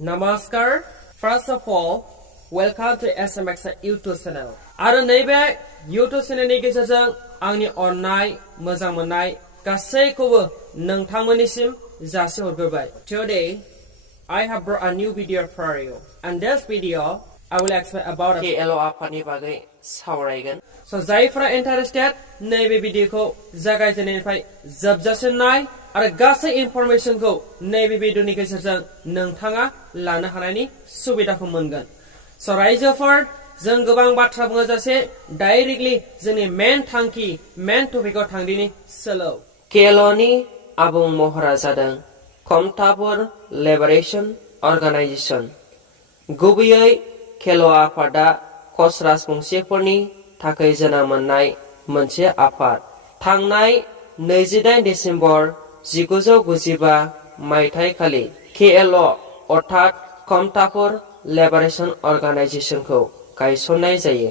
Namaskar. First of all, welcome to SMX YouTube channel. आरो नैबे YouTube चेनेलनि गेजेरजों आंनि अननाय मोजां मोननाय गासैखौबो नोंथांमोननिसिम जासिहरग्रोबाय. Today, I have brought a new video for you. And this video, I will explain about KLO आफादनि बागै सावरायगोन. So जायफोरा interested नैबे भिडिअखौ जागायजेननायनिफ्राय जोबजासिम नाय आरो गासै इनफरमेशनखौ नैबे भिडिअनि गेजेरजों नोंथाङा लानो हानायनि सुबिदाखौ मोनगोन. So रायजोफोर जों गोबां बाथ्रा बुङो जासे डाइरेक्टली जोंनि मेन थांखि मेन टपिकआव थांदिनि सोलो. केल'नि आबुं महरा जादों कमतापुर लिबारेशन अर्गानाइजेशन. गुबैयै केल' आफादा कच राजबंशिफोरनि थाखाय जोनोम मोननाय मोनसे आफाद. थांनाय 28 डिसेम्बर 1995 मायथाइखालि केएलअ अर्थात कमतापुर लिबारेशन अर्गानाइजेशनखौ गायसननाय जायो.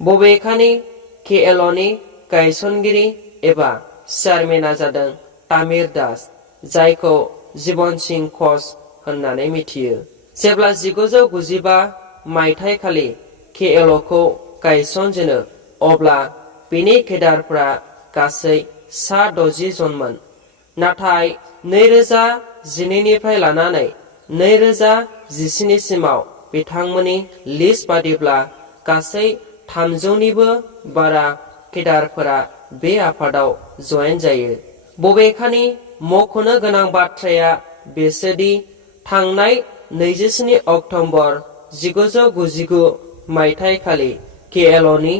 बबेखानि केएलअनि गायसनगिरि एबा चेयारमेना जादों तामिर दास, जायखौ जीवन सिंह कच होननानै मिथियो. जेब्ला 1995 मायथाइखालि केएलअखौ गायसनजेनो अब्ला बिनि केडारफोरा गासै 60 जनमोन. नाथाय 2012 निफ्राय लानानै 2017 सिमाव बिथांमोननि लिस्ट बादिब्ला गासै 300 निबो बारा केडारफोरा बे आफादाव जयेन जायो. बबेखानि मख'नो गोनां बाथ्राया बेसोदि थांनाय 27 अक्ट'बर 1999 मायथाइखालि केएलअनि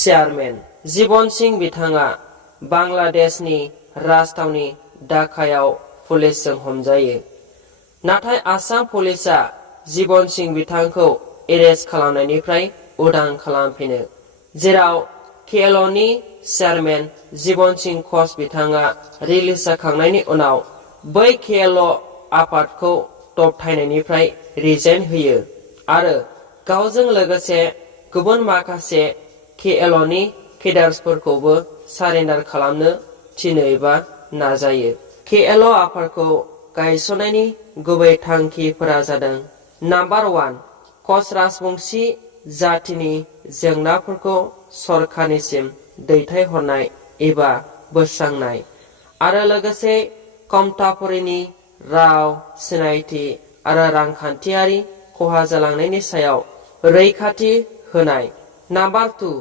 चेयारमेन जीवन सिंह बिथाङा बांलादेशनि राजथावनि ढाकायाव पुलिसजों हमजायो. नाथाय आसाम पुलिसआ जीवन सिंह बिथांखौ एरेस्ट खालामनायनिफ्राय उदां खालामफिनो, जेराव केएलअनि चेयारमेन जीवन सिंह कच बिथाङा रिलिज जाखांनायनि उनाव बै केएलअ आफादखौ दबथायनायनिफ्राय रिजाइन होयो आरो गावजों लोगोसे गुबुन माखासे केएलअनि केडार्सफोरखौबो सारेन्डार खालामनो थिनो एबा नाजायो. केएलअ आफादखौ गायसननायनि गुबै थांखिफोरा जादों नाम्बार 1 कच राजबंशी जातिनि जेंनाफोरखौ सरखारनिसिम दैथायहरनाय एबा बोस्रांनाय आरो लोगोसे कमतापुरिनि राव सिनायथि आरो रांखान्थियारि खहा जालांनायनि सायाव रैखाथि होनाय. नाम्बार 2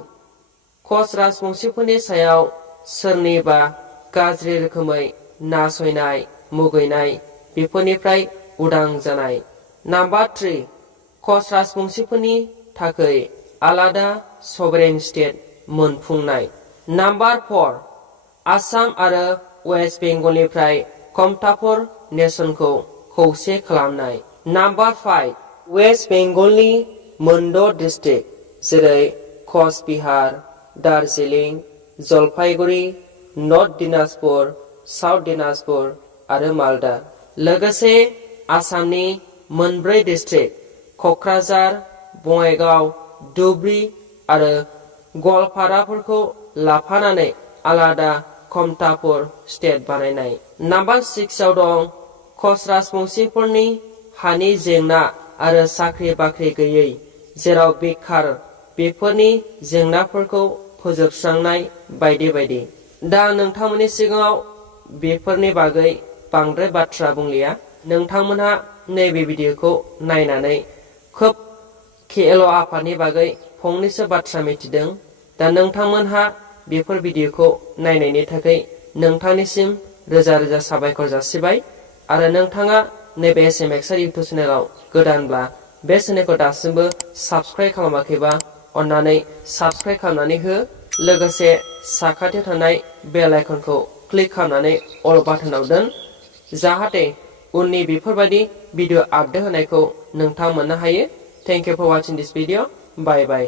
कच राजबंशीफोरनि सायाव सोरनिबा गाज्रि रोखोमै नासयनाय मुगैनाय बेफोरनिफ्राय उदां जानाय. नाम्बार 3 कच राजबंशीफोरनि थाखाय आलादा सभरेन स्टेट मोनफुंनाय. नाम्बार 4 आसाम आरो वेस्ट बेंगलनिफ्राय कमतापुर नेसनखौ खौसे खालामनाय. नाम्बार 5 वेस्ट बेंगलनि मोनद' डिस्ट्रिक्ट जेरै कच बिहार, दार्जिलिं, जलपाइगुरि, नर्थ दिनाजपुर, साउथ दिनाजपुर आरो मालदा, लोगोसे आसामनि मोनब्रै डिस्ट्रिक्ट क'क्राझार, बङाइगाव, धुबरी आरो गवालपाराफोरखौ लाफानानै आलादा कमतापुर स्टेट बानायनाय. नाम्बार 6 आव दं कच राजबंशीफोरनि हानि जेंना आरो साख्रि बाख्रि गैयै, जेराव बेकार बेफोरनि जेंनाफोरखौ फोजोबस्रांनाय बायदि बायदि. दा नोंथांमोननि सिगाङाव बेफोरनि बागै बांद्राय बाथ्रा बुंलिया. नोंथांमोनहा नैबे भिडिअखौ नायनानै खोब केएलअ आफादनि बागै फंनैसो बाथ्रा मिथिदों. दा नोंथांमोनहा बेफोर भिडिअखौ नायनायनि थाखाय नोंथांनिसिम रोजा रोजा साबायखर जासिबाय. आरो नोंथाङा नैबे SMX इउटुब चेनेलाव गोदानब्ला बे चेनेलखौ दासिमबो साबस्क्राइब खालामाखैबा अन्नानै साबस्क्राइब खालामनानै हो. लोगोसे साखाथियाव थानाय बेल आइकनखौ क्लिक खालामनानै अल बाटोनाव दोन, जाहाथे उननि बेफोरबायदि भिडिअ आपडेट होनायखौ नोंथाङा मोननो हायो. Thank you for watching this video. Bye bye.